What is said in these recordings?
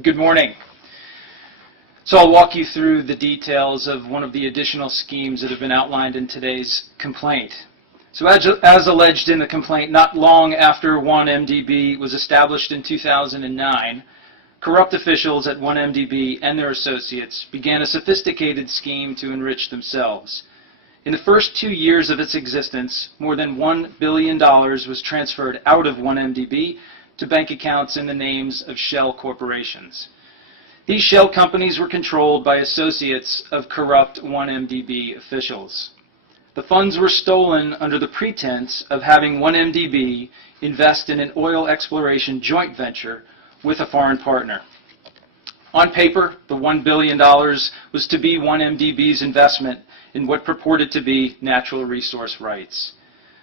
Good morning. So I'll walk you through the details of one of the additional schemes that have been outlined in today's complaint. So as alleged in the complaint, not long after 1MDB was established in 2009, corrupt officials at 1MDB and their associates began a sophisticated scheme to enrich themselves. In the first 2 years of its existence, more than $1 billion was transferred out of 1MDB to bank accounts in the names of shell corporations. These shell companies were controlled by associates of corrupt 1MDB officials. The funds were stolen under the pretense of having 1MDB invest in an oil exploration joint venture with a foreign partner. On paper, the $1 billion was to be 1MDB's investment in what purported to be natural resource rights.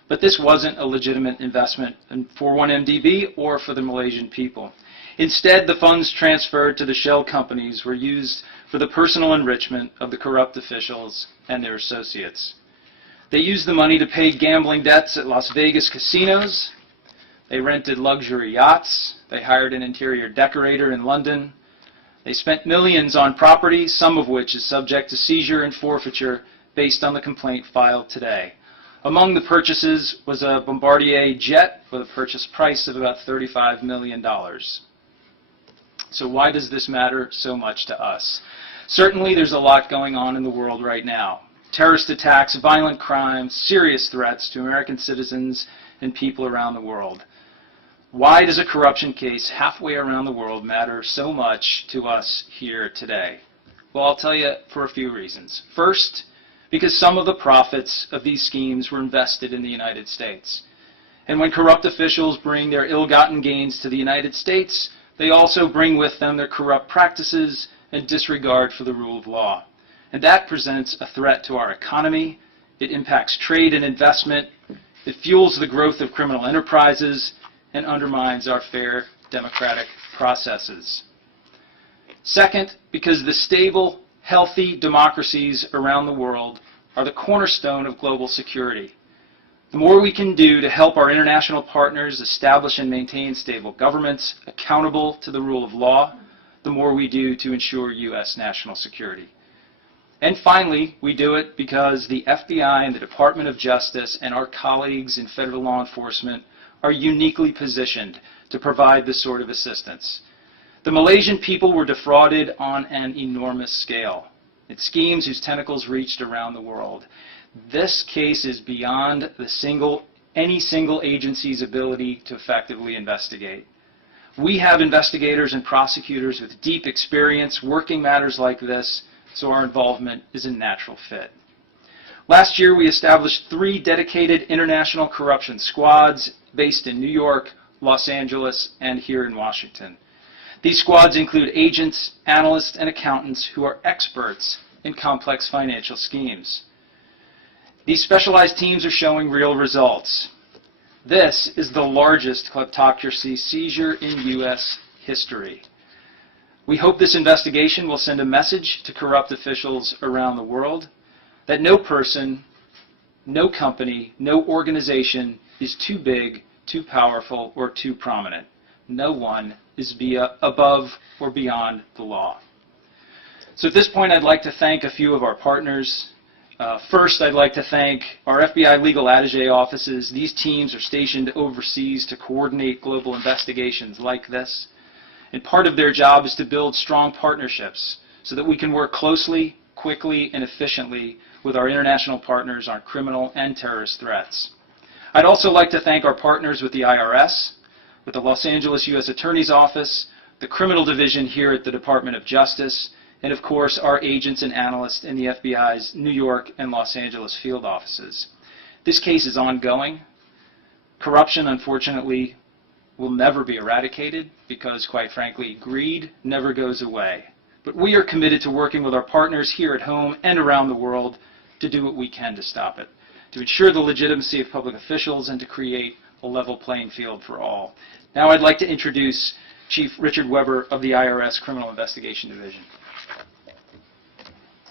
But this wasn't a legitimate investment for 1MDB or for the Malaysian people. Instead, the funds transferred to the shell companies were used for the personal enrichment of the corrupt officials and their associates. They used the money to pay gambling debts at Las Vegas casinos. They rented luxury yachts. They hired an interior decorator in London. They spent millions on property, some of which is subject to seizure and forfeiture based on the complaint filed today. Among the purchases was a Bombardier jet with a purchase price of about $35 million. So why does this matter so much to us? Certainly there's a lot going on in the world right now. Terrorist attacks, violent crimes, serious threats to American citizens and people around the world. Why does a corruption case halfway around the world matter so much to us here today? Well, I'll tell you for a few reasons. First, because some of the profits of these schemes were invested in the United States. And when corrupt officials bring their ill-gotten gains to the United States, they also bring with them their corrupt practices and disregard for the rule of law. And that presents a threat to our economy. It impacts trade and investment. It fuels the growth of criminal enterprises and undermines our fair democratic processes. Second, because the stable, healthy democracies around the world are the cornerstone of global security. The more we can do to help our international partners establish and maintain stable governments accountable to the rule of law, the more we do to ensure U.S. national security. And finally, we do it because the FBI and the Department of Justice and our colleagues in federal law enforcement are uniquely positioned to provide this sort of assistance. The Malaysian people were defrauded on an enormous scale. It's schemes whose tentacles reached around the world. This case is beyond any single agency's ability to effectively investigate. We have investigators and prosecutors with deep experience working matters like this, so our involvement is a natural fit. Last year, we established 3 dedicated international corruption squads based in New York, Los Angeles, and here in Washington. These squads include agents, analysts, and accountants who are experts in complex financial schemes. These specialized teams are showing real results. This is the largest kleptocracy seizure in U.S. history. We hope this investigation will send a message to corrupt officials around the world that no person, no company, no organization is too big, too powerful, or too prominent. No one is above or beyond the law. So at this point, I'd like to thank a few of our partners. First, I'd like to thank our FBI legal attaché offices. These teams are stationed overseas to coordinate global investigations like this. And part of their job is to build strong partnerships so that we can work closely, quickly, and efficiently with our international partners on criminal and terrorist threats. I'd also like to thank our partners with the IRS, with the Los Angeles U.S. Attorney's Office, the Criminal Division here at the Department of Justice, and of course our agents and analysts in the FBI's New York and Los Angeles field offices. This case is ongoing. Corruption, unfortunately, will never be eradicated because, quite frankly, greed never goes away. But we are committed to working with our partners here at home and around the world to do what we can to stop it, to ensure the legitimacy of public officials and to create a level playing field for all. Now I'd like to introduce Chief Richard Weber of the IRS Criminal Investigation Division.